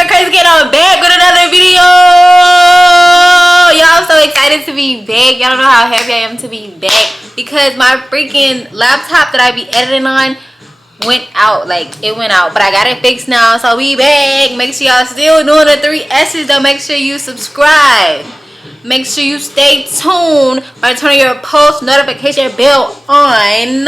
girl Crazy Kid. I'm back with another video. Y'all, I'm so excited to be back. Y'all don't know how happy I am to be back because my freaking laptop that I be editing on went out. Like, it went out, but I got it fixed now, so we back. Make sure y'all still doing the 3 S's though. Make sure you subscribe. Make sure you stay tuned by turning your post notification bell on.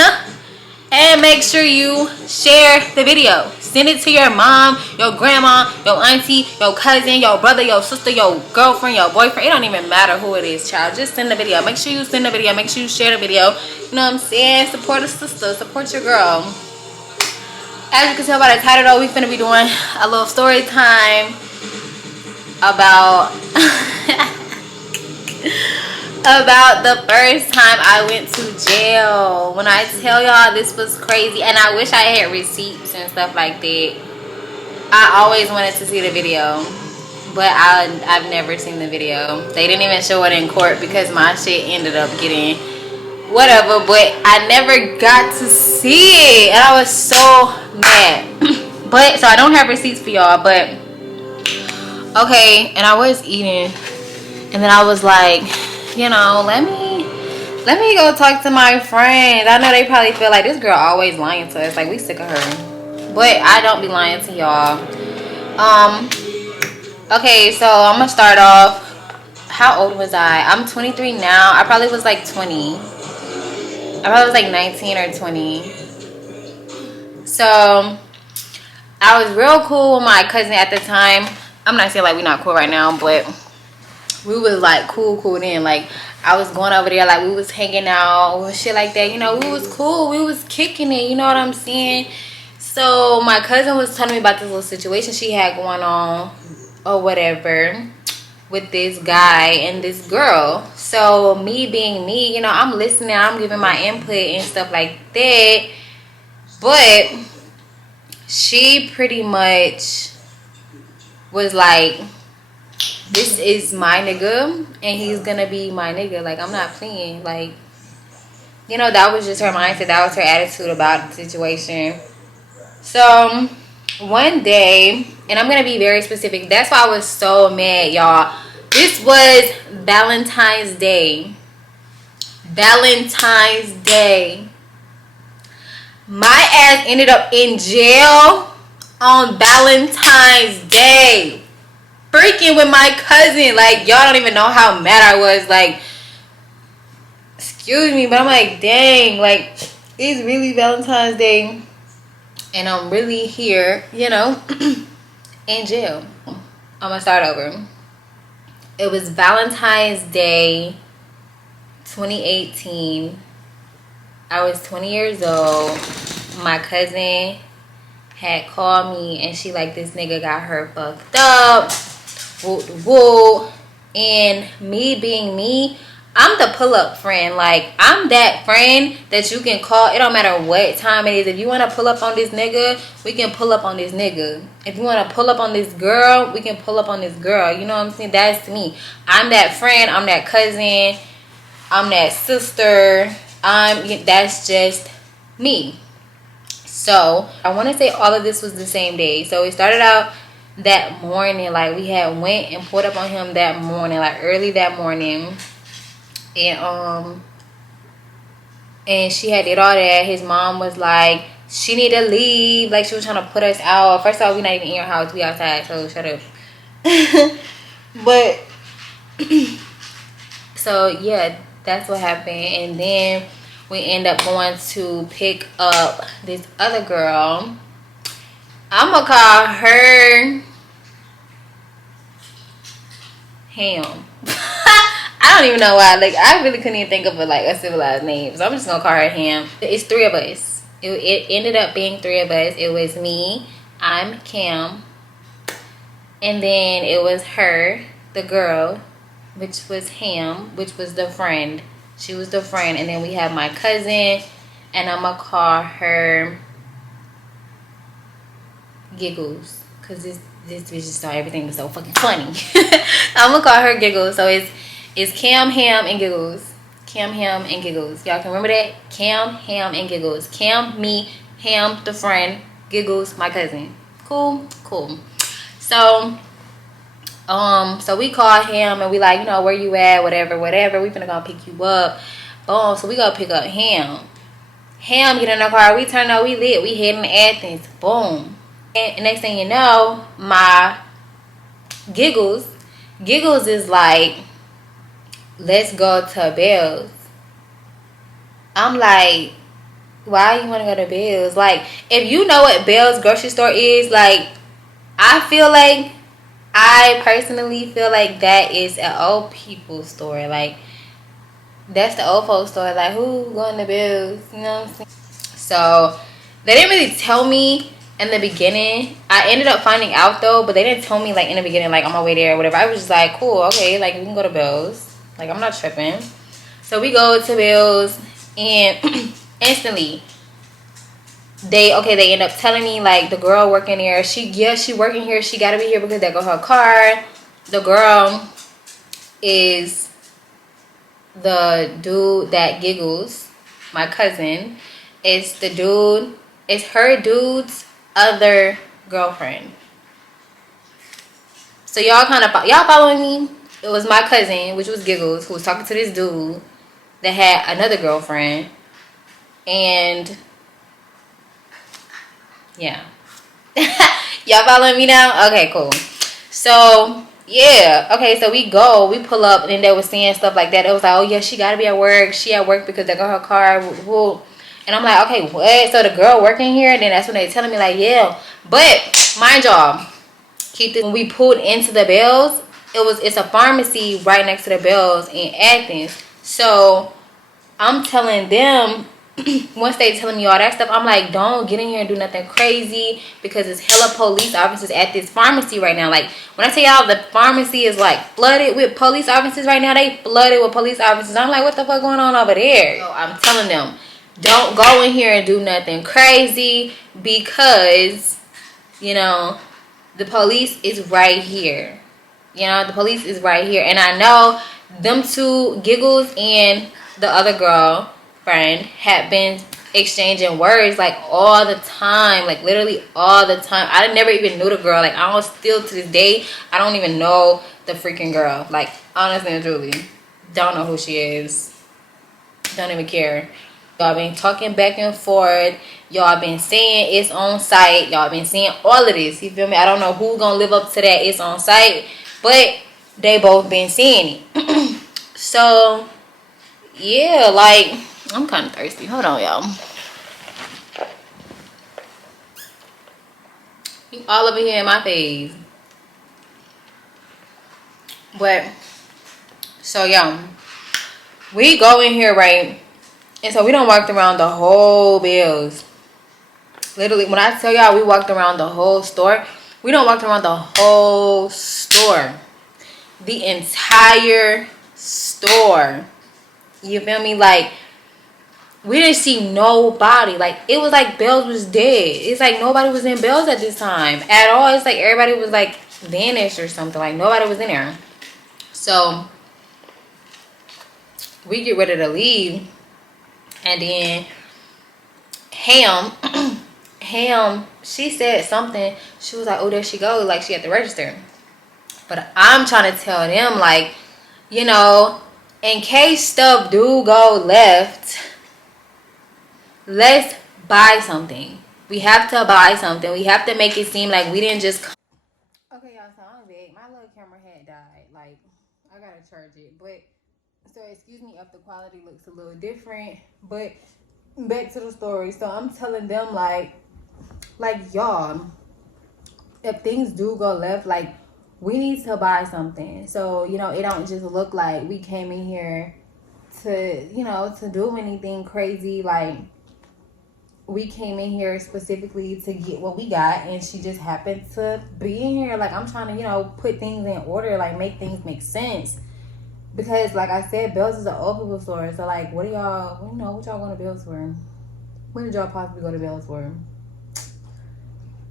And make sure you share the video. Send it to your mom, your grandma, your auntie, your cousin, your brother, your sister, your girlfriend, your boyfriend. It don't even matter who it is, child. Just send the video. Make sure you send the video. Make sure you share the video. You know what I'm saying? Support a sister. Support your girl. As you can tell by the title, though, we finna be doing a little story time about... about the first time I went to jail. When I tell y'all, this was crazy, and I wish I had receipts and stuff like that. I always wanted to see the video, but I've never seen the video. They didn't even show it in court because my shit ended up getting whatever, but I never got to see it, and I was so mad. But so I don't have receipts for y'all, but okay. And I was eating, and then I was like, you know, let me go talk to my friends. I know they probably feel like this girl always lying to us, like we sick of her, but I don't be lying to y'all. Okay, so I'm gonna start off. How old was I? I'm 23 now. I probably was like 20. I probably was like 19 or 20. So I was real cool with my cousin at the time. I'm not saying like we're not cool right now, but we was like cool then. Like, I was going over there, like we was hanging out and shit like that, you know. We was cool, we was kicking it, you know what I'm saying? So my cousin was telling me about this little situation she had going on or whatever with this guy and this girl. So me being me, you know, I'm listening, I'm giving my input and stuff like that. But she pretty much was like, this is my nigga and he's gonna be my nigga. Like, I'm not playing. Like, you know, that was just her mindset. That was her attitude about the situation. So one day, and I'm gonna be very specific, that's why I was so mad, y'all. This was Valentine's Day. Valentine's Day. My ass ended up in jail on Valentine's Day. Freaking with my cousin. Like, y'all don't even know how mad I was. Like, excuse me, but I'm like, dang, like, it's really Valentine's Day and I'm really here, you know, in jail. I'm gonna start over. It was Valentine's Day 2018. I was 20 years old. My cousin had called me and she like, this nigga got her fucked up. Woo. And me being me, I'm the pull-up friend. Like, I'm that friend that you can call. It don't matter what time it is. If you want to pull up on this nigga, we can pull up on this nigga. If you want to pull up on this girl, we can pull up on this girl. You know what I'm saying? That's me. I'm that friend. I'm that cousin. I'm that sister. That's just me. So I want to say all of this was the same day. So it started out that morning. Like, we had went and pulled up on him that morning, like early that morning, and she had did all that. His mom was like, she need to leave, like she was trying to put us out. First of all, we not even in your house, we outside, so shut up. But so yeah, that's what happened. And then we end up going to pick up this other girl. I'm gonna call her Ham. I don't even know why. Like, I really couldn't even think of a civilized name, so I'm just gonna call her Ham. It's 3 of us. It ended up being 3 of us. It was me, I'm Cam, and then it was her, the girl, which was Ham, which was the friend. She was the friend, and then we have my cousin, and I'm gonna call her Giggles, because this bitch just thought everything was so fucking funny. I'm gonna call her Giggles. So it's Cam, Ham, and Giggles. Cam, Ham, and Giggles. Y'all can remember that? Cam, Ham, and Giggles. Cam, me, Ham, the friend, Giggles, my cousin. Cool? Cool. So so we call him and we like, you know, where you at, whatever, we finna go pick you up. Boom. So we go pick up him. Get in the car, we turn up, we lit, we heading to Athens. Boom. And next thing you know, my Giggles is like, let's go to Bell's. I'm like, why you want to go to Bell's? Like, if you know what Bell's grocery store is, like, I personally feel like that is an old people's store. Like, that's the old folks store. Like, who going to Bell's? You know what I'm saying? So they didn't really tell me in the beginning. I ended up finding out though, but they didn't tell me like in the beginning, like on my way there or whatever. I was just like, cool, okay, like we can go to Bell's. Like, I'm not tripping. So we go to Bell's and instantly they end up telling me like the girl working there, she working here, she gotta be here because that go her car. The girl is the dude that Giggles, my cousin, is her dude's other girlfriend. So y'all following me? It was my cousin, which was Giggles, who was talking to this dude that had another girlfriend. And yeah. Y'all following me now? Okay, cool. So yeah, okay, so we pull up, and then they were saying stuff like that. It was like, oh yeah, she gotta be at work. She at work because they got her car. And I'm like, okay, what? So the girl working here? Then that's when they telling me like, yeah. But mind y'all, keep this. When we pulled into the Bells, it's a pharmacy right next to the Bells in Athens. So I'm telling them, once they telling me all that stuff, I'm like, don't get in here and do nothing crazy because it's hella police officers at this pharmacy right now. Like, when I tell y'all the pharmacy is like flooded with police officers right now, they flooded with police officers. I'm like, what the fuck going on over there? So I'm telling them, don't go in here and do nothing crazy because, you know, the police is right here. You know, the police is right here. And I know them two, Giggles and the other girlfriend, had been exchanging words like all the time. Like literally all the time. I never even knew the girl. Like, I don't, still to this day, I don't even know the freaking girl. Like, honestly and truly, don't know who she is. Don't even care. Y'all been talking back and forth. Y'all been saying it's on site. Y'all been saying all of this. You feel me? I don't know who's gonna live up to that it's on site, but they both been saying it. So yeah, like, I'm kind of thirsty. Hold on, y'all. You all over here in my face. But so yeah, we go in here, right? And so we done walked around the whole Bills. Literally, when I tell y'all we walked around the whole store, we done walked around the whole store. The entire store. You feel me? Like, we didn't see nobody. Like, it was like Bells was dead. It's like nobody was in Bells at this time at all. It's like everybody was like vanished or something. Like, nobody was in there. So we get ready to leave. And then Ham, she said something. She was like, oh, there she goes. Like, she at the register. But I'm trying to tell them, like, you know, in case stuff do go left, let's buy something. We have to buy something. We have to make it seem like we didn't just come. Okay, y'all, so I'm big. My little camera had died. Like, I gotta charge it. But, so excuse me if the quality looks a little different. But back to the story. So I'm telling them, like y'all, if things do go left, like, we need to buy something. So, you know, it don't just look like we came in here to, you know, to do anything crazy. Like, we came in here specifically to get what we got, and she just happened to be in here. Like, I'm trying to, you know, put things in order, like, make things make sense. Because, like I said, Bells is an old people store. So, like, what y'all going to Bells for? When did y'all possibly go to Bells for?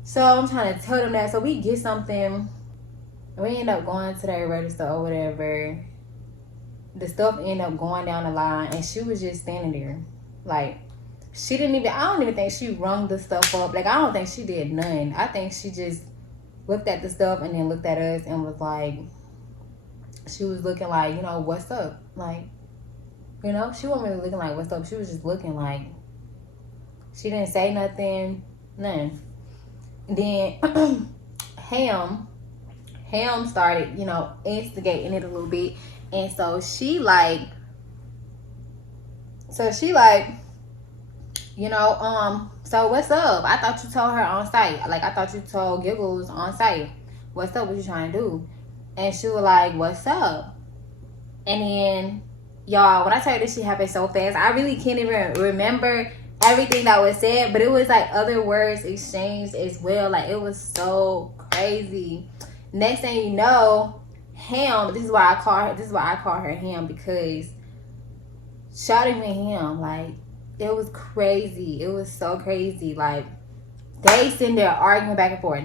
So, I'm trying to tell them that. So, we get something. We end up going to that register or whatever. The stuff ended up going down the line, and she was just standing there. Like, I don't even think she rung the stuff up. Like, I don't think she did none. I think she just looked at the stuff and then looked at us and was like, she was looking like, you know, what's up? Like, you know, she wasn't really looking like what's up. She was just looking like, she didn't say nothing, nothing. And then Ham started, you know, instigating it a little bit. And so she like, you know, so what's up? I thought you told her on site. Like, I thought you told Giggles on site. What's up? What you trying to do? And she was like, what's up? And then, y'all, when I tell you this shit happened so fast, I really can't even remember everything that was said, but it was like other words exchanged as well. Like, it was so crazy. Next thing you know, Ham, this is why I call her Ham, because shouting with him, like, it was crazy. It was so crazy. Like, they sitting there arguing back and forth.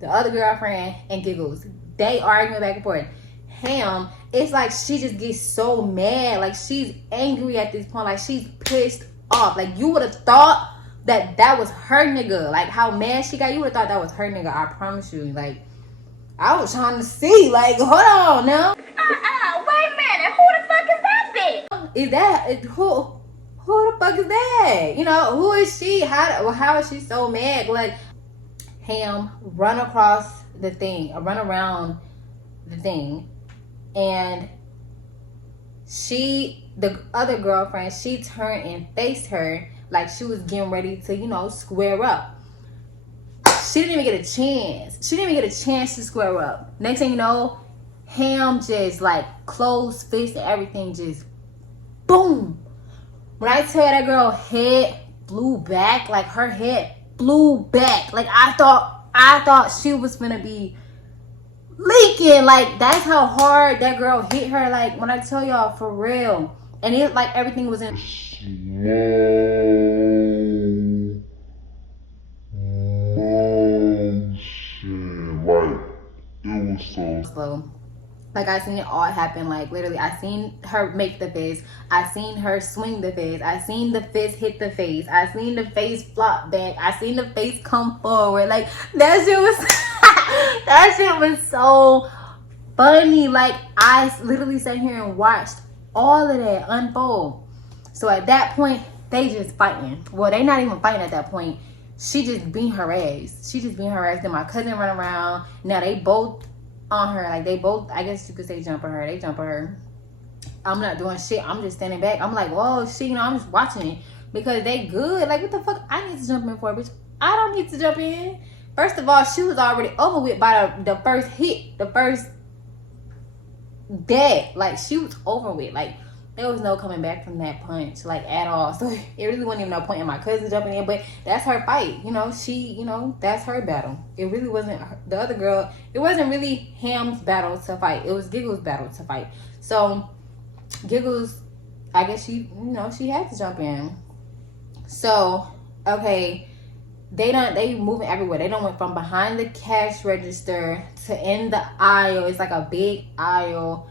The other girlfriend and Giggles, they arguing back and forth. Ham, it's like she just gets so mad. Like, she's angry at this point. Like, she's pissed off. Like, you would have thought that was her nigga. Like, how mad she got, you would have thought that was her nigga. I promise you. Like, I was trying to see. Like, hold on now. Wait a minute. Who the fuck is that bitch? Is that who the fuck is that? You know, who is she? How is she so mad? Like, Ham run around the thing, and the other girlfriend, she turned and faced her like she was getting ready to, you know, square up. She didn't even get a chance. She didn't even get a chance to square up. Next thing you know, Ham just like closed fist and everything, just boom. When I tell you that girl head blew back, like her head blew back. Like, I thought she was gonna be leaking. Like, that's how hard that girl hit her. Like, when I tell y'all, for real. And it, like, everything was in like, it was so slow. Like, I seen it all happen. Like, literally, I seen her make the fist. I seen her swing the fist. I seen the fist hit the face. I seen the face flop back. I seen the face come forward. Like, that shit was that shit was so funny. Like, I literally sat here and watched all of that unfold. So at that point, they just fighting. Well, they not even fighting at that point. She just beat her ass. Then my cousin run around. Now they both on her. Like, they both, I guess you could say, jumping her. They jumping her. I'm not doing shit. I'm just standing back. I'm like, whoa, shit, you know, I'm just watching it. Because they good. Like, what the fuck I need to jump in for, bitch? I don't need to jump in. First of all, she was already over with by the first hit. The first dead. Like, she was over with. Like, there was no coming back from that punch, like, at all. So it really wasn't even no point in my cousin jumping in, but that's her fight. You know, that's her battle. It really wasn't the other girl. It wasn't really Ham's battle to fight. It was Giggles' battle to fight. So Giggles, I guess she had to jump in. So, okay, they moving everywhere. They done went from behind the cash register to in the aisle. It's like a big aisle.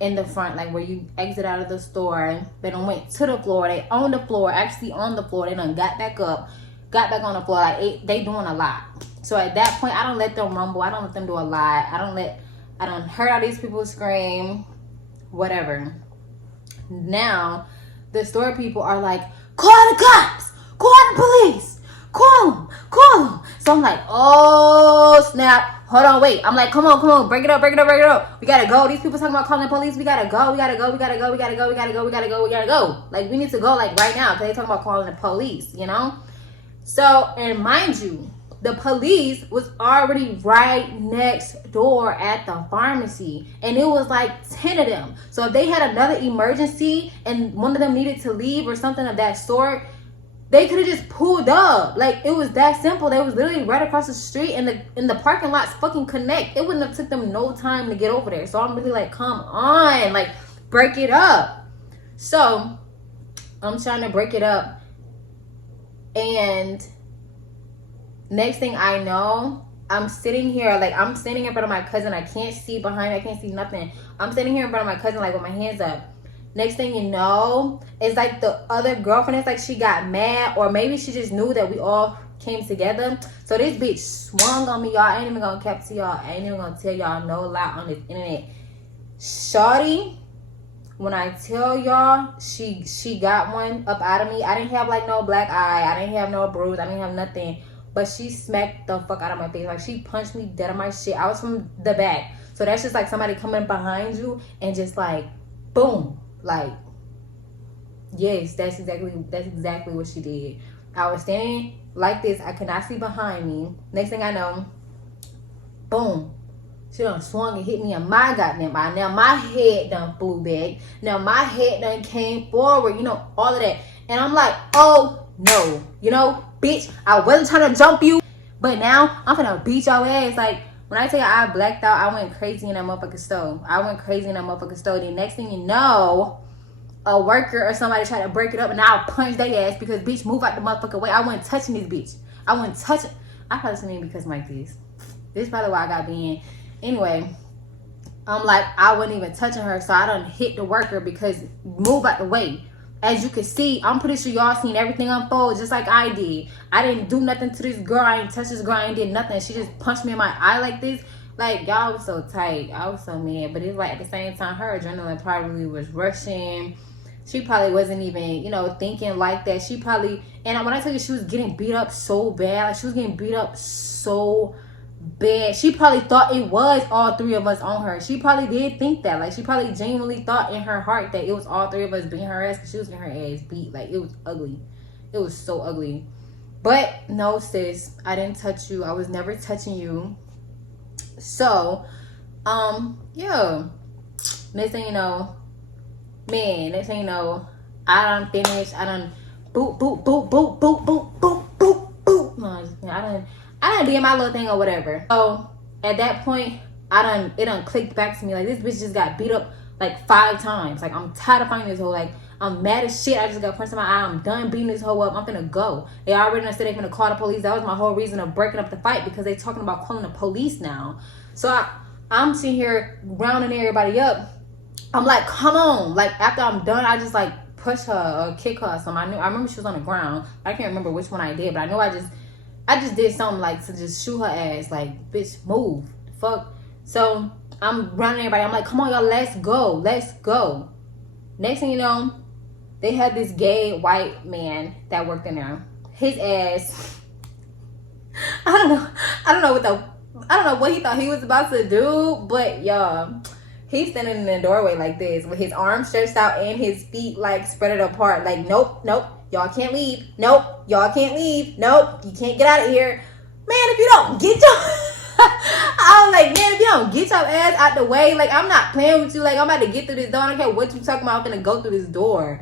In the front, like where you exit out of the store. They done went to the floor. They on the floor, actually on the floor. They done got back up, got back on the floor. Like, they doing a lot. So at that point, I don't let them rumble. I don't let them do a lot. I don't heard all these people scream, whatever. Now, the store people are like, call the cops, call the police, call them. So I'm like, oh snap. Hold on, wait. I'm like, come on. Break it up. We gotta go. These people talking about calling the police. We gotta go. Like, we need to go, like, right now. Because they talking about calling the police, you know? So, and mind you, the police was already right next door at the pharmacy. And it was like 10 of them. So if they had another emergency and one of them needed to leave or something of that sort, they could have just pulled up. Like, it was that simple. They was literally right across the street, and the parking lots fucking connect. It wouldn't have took them no time to get over there. So I'm really like, come on, like, break it up. So I'm trying to break it up, and next thing I know, I'm sitting here in front of my cousin. I can't see behind. I can't see nothing. I'm sitting here in front of my cousin, like, with my hands up. Next thing you know, it's like the other girlfriend, it's like she got mad, or maybe she just knew that we all came together. So this bitch swung on me, y'all. I ain't even gonna cap to y'all. I ain't even gonna tell y'all no lie on this internet. Shawty, when I tell y'all, she got one up out of me. I didn't have like no black eye. I didn't have no bruise. I didn't have nothing. But she smacked the fuck out of my face. Like, she punched me dead on my shit. I was from the back. So that's just like somebody coming behind you and just like, boom. Like, yes, that's exactly what she did. I was standing like this. I could not see behind me. Next thing I know, boom. She done swung and hit me in my goddamn eye. Now my head done flew back. Now my head done came forward. You know, all of that. And I'm like, oh no. You know, bitch, I wasn't trying to jump you. But now I'm finna beat your ass. Like, when I tell you I blacked out, I went crazy in that motherfucking stove. The next thing you know, a worker or somebody tried to break it up and I'll punch their ass because, bitch, move out the motherfucking way. I wasn't touching this bitch. I probably seen because I'm like this. This is probably why I got being. Anyway, I'm like, I wasn't even touching her, so I done hit the worker because move out the way. As you can see, I'm pretty sure y'all seen everything unfold just like I did. I didn't do nothing to this girl. I ain't touched this girl. I ain't did nothing. She just punched me in my eye like this. Like, y'all was so tight. I was so mad. But it's like at the same time, her adrenaline probably was rushing. She probably wasn't even, you know, thinking like that. She probably, and when I tell you she was getting beat up so bad, like she was getting beat up so bad, she probably thought it was all three of us on her. She probably did think that. Like, she probably genuinely thought in her heart that it was all three of us beating her ass because she was getting her ass beat. Like, it was ugly. It was so ugly. But no, sis, I didn't touch you. I was never touching you. So, yeah. Next thing you know, I done finished. I done boop, boop, boop, boop, boop, boop, boop, boop, boop. No, I done did my little thing or whatever. So at that point, it done clicked back to me. Like, this bitch just got beat up like 5 times. Like, I'm tired of fighting this hoe. Like, I'm mad as shit. I just got punched in my eye. I'm done beating this hoe up. I'm finna go. They already done said they finna call the police. That was my whole reason of breaking up the fight, because they talking about calling the police now. So I'm sitting here rounding everybody up. I'm like, come on. Like, after I'm done, I just like push her or kick her or something. I remember she was on the ground. I can't remember which one I did, but I know I just did something like to just shoot her ass. Like, bitch, move. Fuck. So I'm running everybody. I'm like, come on, y'all, let's go. Let's go. Next thing you know, they had this gay white man that worked in there. His ass, I don't know what he thought he was about to do, but y'all, he's standing in the doorway like this with his arms stretched out and his feet like spread apart. Like, nope, y'all can't leave. Nope, y'all can't leave. Nope, you can't get out of here. Man, if you don't get your I was like, man, if you don't get your ass out the way, like, I'm not playing with you. Like, I'm about to get through this door. I don't care what you talking about. I'm gonna go through this door.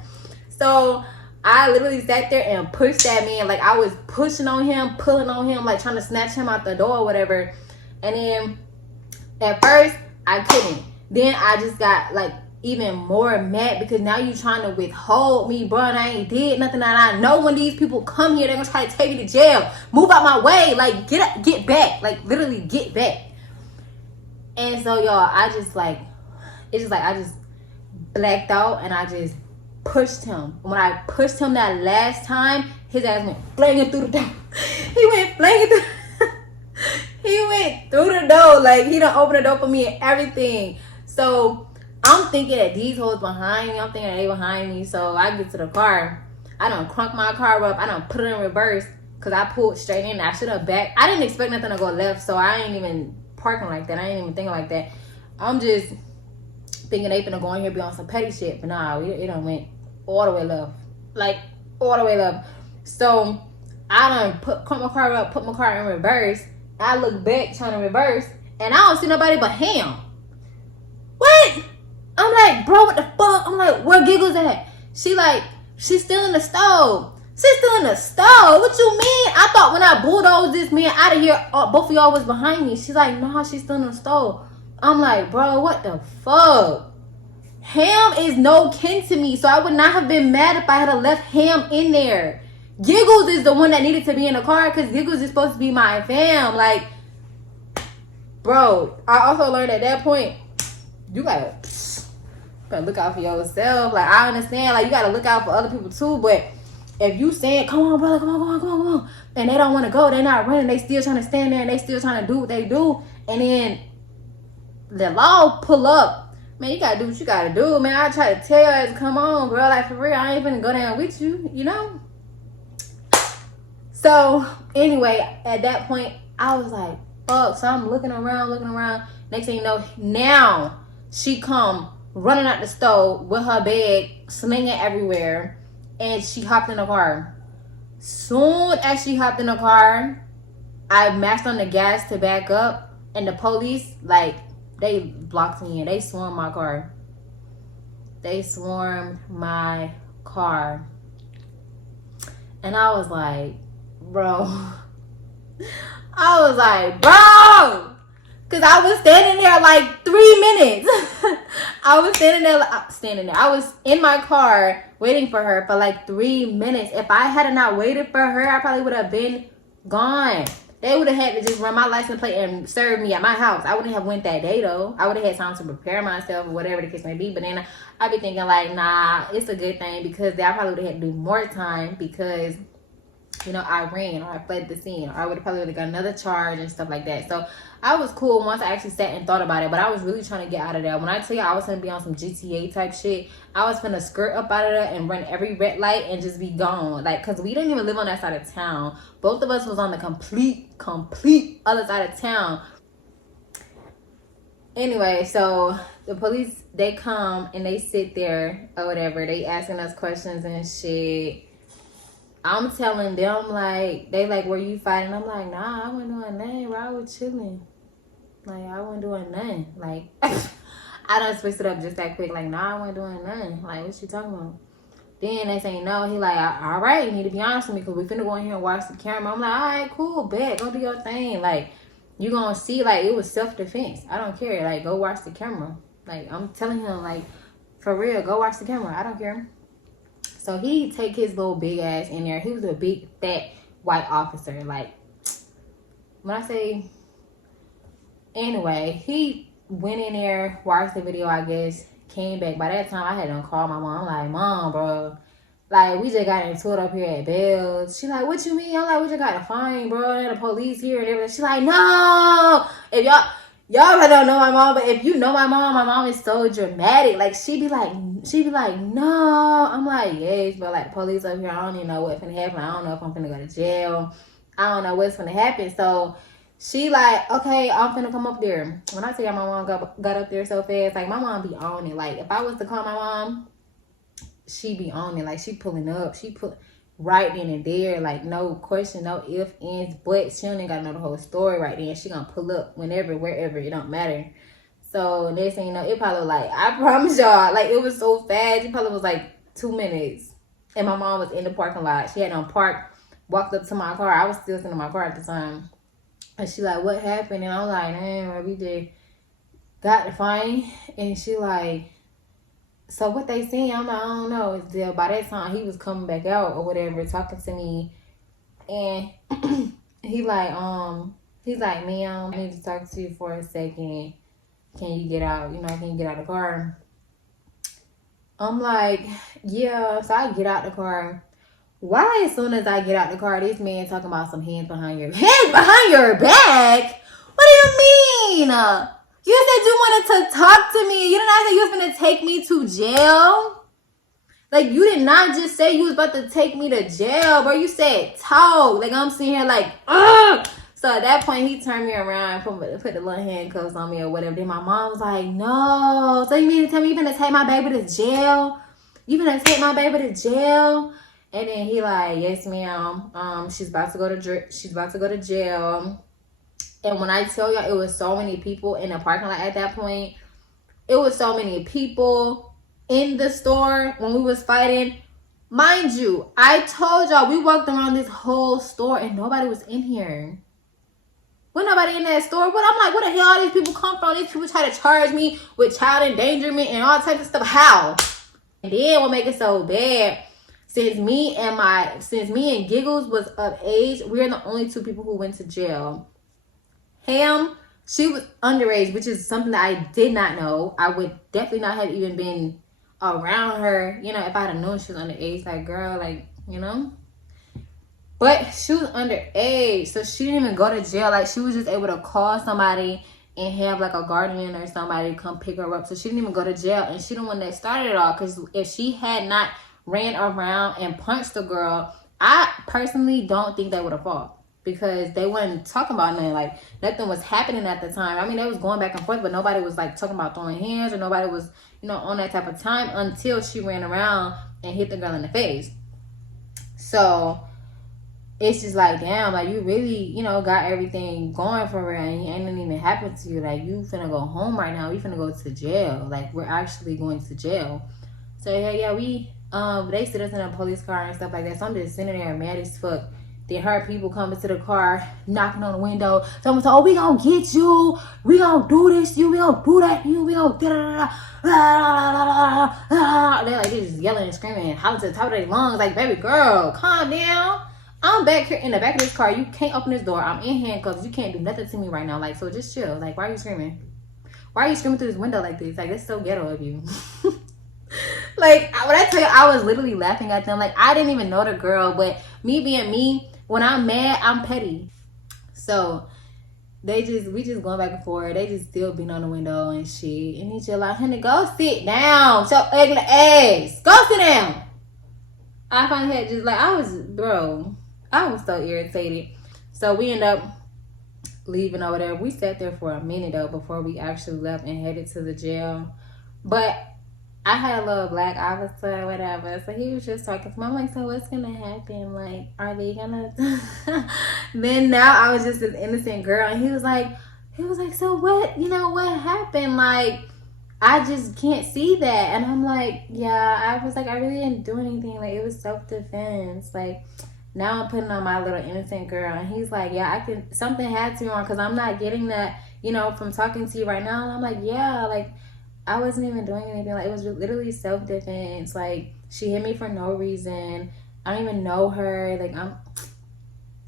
So I literally sat there and pushed that man. Like, I was pushing on him, pulling on him, like trying to snatch him out the door or whatever. And then at first I couldn't. Then I just got like even more mad because now you trying to withhold me, bro, and I ain't did nothing. And I know when these people come here, they're gonna try to take me to jail. Move out my way. Like, get back. Like, literally get back. And so, y'all, I just blacked out and I just pushed him. When I pushed him that last time, his ass went flinging through the door. He went through the door. Like, he done opened the door for me and everything. So I'm thinking that these hoes behind me. I'm thinking that they behind me. So I get to the car. I done crunk my car up. I done put it in reverse because I pulled straight in. I should have backed. I didn't expect nothing to go left, so I ain't even parking like that. I ain't even thinking like that. I'm just thinking they finna go in here be on some petty shit. But nah, it done went all the way left. Like, all the way left. So I done crunk my car up, put my car in reverse. I look back trying to reverse, and I don't see nobody but him. What? I'm like, bro, what the fuck? I'm like, where Giggles at? She like, she's still in the stove. She's still in the stove. What you mean? I thought when I bulldozed this man out of here, both of y'all was behind me. She's like, nah, she's still in the stove. I'm like, bro, what the fuck? Ham is no kin to me, so I would not have been mad if I had left Ham in there. Giggles is the one that needed to be in the car because Giggles is supposed to be my fam. Like, bro, I also learned at that point, you gotta look out for yourself. Like, I understand, like, you gotta look out for other people too, but if you saying, come on, brother, come on, come on, come on, come on, and they don't want to go, they're not running, they still trying to stand there and they still trying to do what they do, and then the law pull up, man, you gotta do what you gotta do, man. I try to tell you ass, come on, bro, like, for real, I ain't finna go down with you, you know? So, anyway, at that point, I was like, fuck, so I'm looking around, next thing you know, now, she come running out the stove with her bag, slinging everywhere, and she hopped in the car. Soon as she hopped in the car, I mashed on the gas to back up, and the police, like, they blocked me in. They swarmed my car. They swarmed my car. And I was like, bro. I was like, bro. Because I was standing there like 3 minutes. I was standing there. I was in my car waiting for her for like 3 minutes. If I had not waited for her, I probably would have been gone. They would have had to just run my license plate and serve me at my house. I wouldn't have went that day though. I would have had time to prepare myself or whatever the case may be. But then I'd be thinking like, nah, it's a good thing because I probably would have had to do more time because, you know, I ran or I fled the scene. Or I would have probably got another charge and stuff like that. So I was cool once I actually sat and thought about it. But I was really trying to get out of there. When I tell you I was going to be on some GTA type shit, I was going to skirt up out of there and run every red light and just be gone. Like, because we didn't even live on that side of town. Both of us was on the complete other side of town. Anyway, so the police, they come and they sit there or whatever. They asking us questions and shit. I'm telling them, like, they like, were you fighting? I'm like, nah, I wasn't doing nothing, bro. I was chilling. Like, I wasn't doing nothing. Like, I done switched it up just that quick. Like, nah, I wasn't doing nothing. Like, what you talking about? Then they say no. He like, all right, you need to be honest with me because we finna go in here and watch the camera. I'm like, all right, cool, bet. Go do your thing. Like, you gonna see, like, it was self-defense. I don't care. Like, go watch the camera. Like, I'm telling him, like, for real, go watch the camera. I don't care. So he take his little big ass in there. He was a big, fat, white officer. Like, when I say, anyway, he went in there, watched the video, I guess, came back. By that time, I had to call my mom. I'm like, Mom, bro, like, we just got into it up here at Bell's. She like, what you mean? I'm like, we just got a fine, bro. And the police here and everything. She like, no. If y'all really don't know my mom, but if you know my mom is so dramatic. Like, she be like, no. I'm like, yes, but like, police up here, I don't even know what's gonna happen. I don't know if I'm gonna go to jail. I don't know what's gonna happen. So she like, okay, I'm finna come up there. When I tell you my mom got up there so fast, like, my mom be on it. Like, if I was to call my mom, she be on it. Like, she pulling up. She put right then and there. Like, no question, no ifs, ands, buts. She don't even got to know the whole story right then. She gonna pull up whenever, wherever. It don't matter. So, next thing you know, it probably like, I promise y'all, like, it was so fast. It probably was like 2 minutes. And my mom was in the parking lot. She had on park, walked up to my car. I was still sitting in my car at the time. And she like, what happened? And I was like, damn, we just got the fine. And she like, so what they saying? I'm like, I don't know. By that time, he was coming back out or whatever, talking to me. And he's like, ma'am, I need to talk to you for a second. Can you get out? You know, can you get out of the car? I'm like, yeah. So I get out the car. Why, as soon as I get out the car, this man talking about some hands behind your back? What do you mean? You said you wanted to talk to me. You did not say you was going to take me to jail. Like, you did not just say you was about to take me to jail, bro. You said talk. Like, I'm sitting here like, ugh. So at that point, he turned me around and put the little handcuffs on me or whatever. Then my mom was like, no. So you mean to tell me you gonna take my baby to jail? You gonna take my baby to jail? And then he like, yes, ma'am. She's about to go to jail. And when I tell y'all, it was so many people in the parking lot at that point. It was so many people in the store when we was fighting. Mind you, I told y'all we walked around this whole store and nobody was in here. When nobody in that store, but I'm like, where the hell all these people come from? These people try to charge me with child endangerment and all types of stuff. How? And then what make it so bad? Since me and Giggles was of age, we're the only 2 people who went to jail. Ham, she was underage, which is something that I did not know. I would definitely not have even been around her, you know, if I had known she was underage. Like, girl, like, you know? But she was underage, so she didn't even go to jail. Like, she was just able to call somebody and have, like, a guardian or somebody come pick her up. So she didn't even go to jail, and she the one that started it all. Because if she had not ran around and punched the girl, I personally don't think they would have fought. Because they wasn't talking about nothing. Like, nothing was happening at the time. I mean, they was going back and forth, but nobody was, like, talking about throwing hands, or nobody was, you know, on that type of time until she ran around and hit the girl in the face. So it's just like, damn, like, you really, you know, got everything going for her, and it ain't even happened to you. Like, you finna go home right now. We finna go to jail. Like, we're actually going to jail. So yeah, we they sit us in a police car and stuff like that. So I'm just sitting there mad as fuck. Then heard people coming to the car, knocking on the window. Someone said, "Oh, we gonna get you. We gonna do this to you. We gonna do that to you. We gonna da da da." They're like, they just yelling and screaming and hollering to the top of their lungs. Like, baby girl, calm down. I'm back here in the back of this car. You can't open this door. I'm in handcuffs. You can't do nothing to me right now. Like, so just chill. Like, why are you screaming? Why are you screaming through this window like this? Like, that's so ghetto of you. Like, when I tell you, I was literally laughing at them. Like, I didn't even know the girl, but me being me, when I'm mad, I'm petty. So we just going back and forth. They just still beating on the window and shit. And he's just like, honey, go sit down. So ugly ass. Go sit down. I finally had just like, I was so irritated. So we end up leaving over there. We sat there for a minute though before we actually left and headed to the jail. But I had a little black officer or whatever, so he was just talking to me. I'm like, so what's gonna happen? Like, are they gonna then now I was just an innocent girl, and he was like, so what, you know, what happened? Like, I just can't see that. And I'm like, yeah, I was like, I really didn't do anything. Like, it was self-defense. Like, now I'm putting on my little innocent girl. And he's like, yeah, something had to be wrong, because I'm not getting that, you know, from talking to you right now. And I'm like, yeah, like, I wasn't even doing anything. Like, it was literally self-defense. Like, she hit me for no reason. I don't even know her. Like,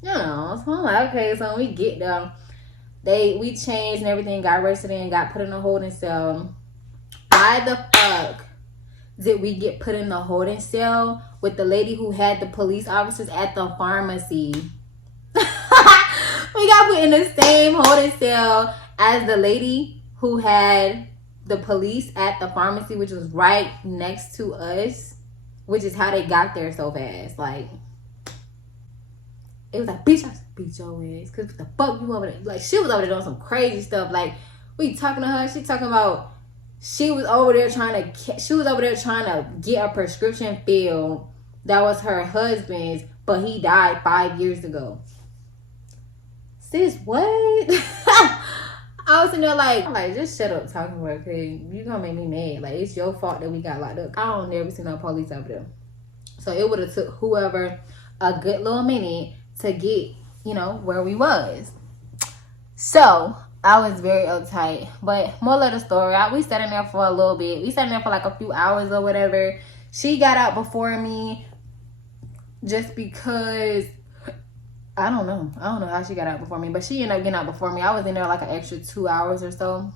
you know. So I'm like, okay. So when we get there, we changed and everything, got arrested and got put in a holding cell. Why the fuck did we get put in the holding cell with the lady who had the police officers at the pharmacy? We got put in the same holding cell as the lady who had the police at the pharmacy, which was right next to us, which is how they got there so fast. Like, it was like, bitch, I beat your ass, because the fuck you over there? Like, she was over there doing some crazy stuff. Like, we talking to her, she talking about she was over there trying to get a prescription filled that was her husband's, but he died 5 years ago. Sis, what? I was in there like, just shut up talking to her, because you gonna make me mad. Like, it's your fault that we got locked up. I don't never see no police over there. So it would have took whoever a good little minute to get, you know, where we was. So I was very uptight. But more of the story, we sat in there for a little bit. We sat in there for like a few hours or whatever. She got out before me just because, I don't know how she got out before me, but she ended up getting out before me. I was in there like an extra 2 hours or so,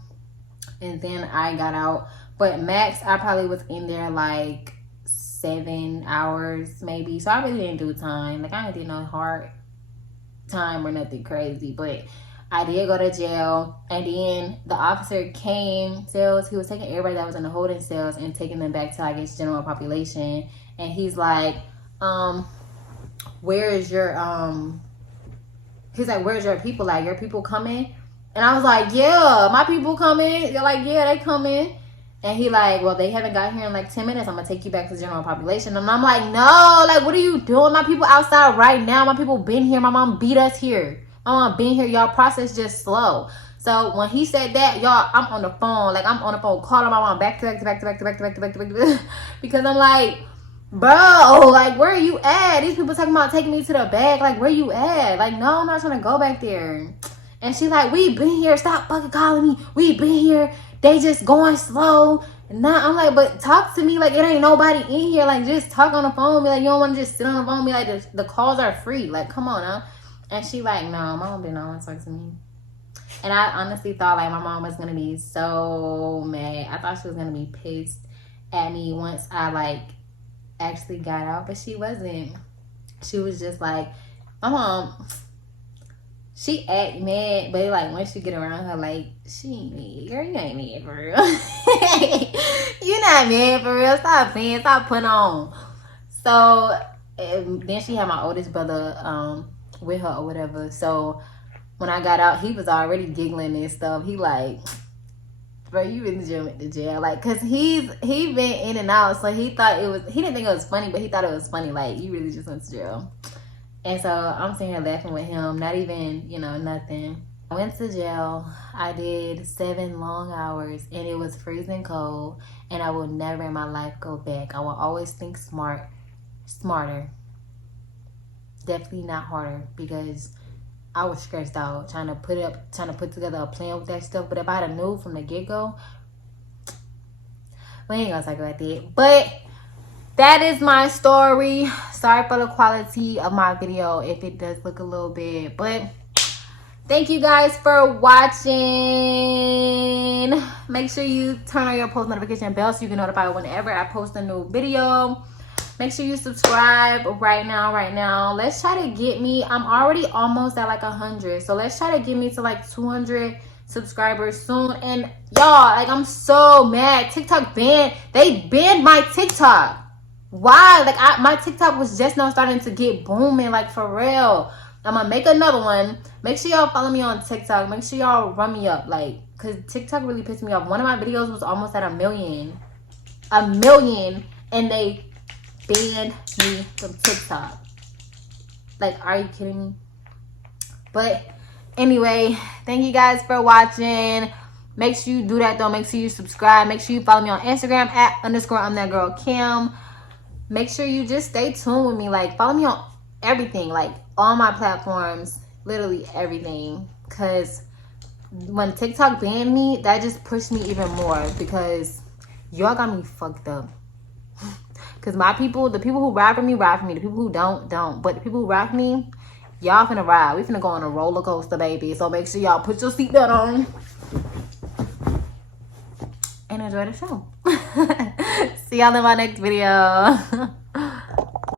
and then I got out. But max, I probably was in there like 7 hours maybe. So I really didn't do time. Like, I didn't do no hard time or nothing crazy, but I did go to jail. And then the officer came, he was taking everybody that was in the holding cells and taking them back to, I guess, general population. And he's like, where's your people at? Your people coming? And I was like, yeah, my people coming. They're like, yeah, they coming. And he like, well, they haven't got here in like 10 minutes. I'm going to take you back to the general population. And I'm like, no, like, what are you doing? My people outside right now. My people been here. My mom beat us here. My mom been here. Y'all process just slow. So when he said that, y'all, I'm on the phone. Like, I'm on the phone calling my mom back to back. Because I'm like, bro, like, where are you at? These people talking about taking me to the back. Like, where you at? Like, no, I'm not trying to go back there. And she's like, we been here. Stop fucking calling me. We been here. They just going slow. And now I'm like, but talk to me. Like, it ain't nobody in here. Like, just talk on the phone. Be like, you don't want to just sit on the phone. Be like, the calls are free. Like, come on now. And she like, no, my mom did not want to talk to me. And I honestly thought like my mom was going to be so mad. I thought she was going to be pissed at me once I like actually got out, but she wasn't. she was just like, my mom, she act mad, but like once she get around her, like, she ain't mad. Girl, you ain't mad for real. You not mad for real. Stop playing. Stop putting on. So then she had my oldest brother with her or whatever. So when I got out, he was already giggling and stuff. He like, bro, you really just went to jail. Like, cause he been in and out, so he didn't think it was funny, but he thought it was funny. Like, you really just went to jail. And so I'm sitting here laughing with him, not even, nothing. I went to jail. I did 7 long hours, and it was freezing cold, and I will never in my life go back. I will always think smarter. Definitely not harder, because I was stressed out trying to put together a plan with that stuff. But if I had known from the get-go, we ain't gonna talk about that. But that is my story. Sorry for the quality of my video if it does look a little bit, but thank you guys for watching. Make sure you turn on your post notification bell so you get notified whenever I post a new video. Make sure you subscribe right now. Let's try to get me, I'm already almost at like 100, so let's try to get me to like 200 subscribers soon. And y'all, like, I'm so mad. TikTok they banned my TikTok. Why? Like, my TikTok was just now starting to get booming, like, for real. I'm gonna make another one. Make sure y'all follow me on TikTok. Make sure y'all run me up, like, because TikTok really pissed me off. One of my videos was almost at 1 million. 1 million, and they banned me from TikTok. Like, are you kidding me? But anyway, thank you guys for watching. Make sure you do that, though. Make sure you subscribe. Make sure you follow me on Instagram at _I'm_that_girl_Kim. Make sure you just stay tuned with me. Like, follow me on everything, like all my platforms, literally everything. Because when TikTok banned me, that just pushed me even more, because y'all got me fucked up. Because the people who ride for me, ride for me. The people who don't. But the people who ride for me, y'all finna ride. We finna go on a roller coaster, baby. So make sure y'all put your seatbelt on and enjoy the show. See y'all in my next video.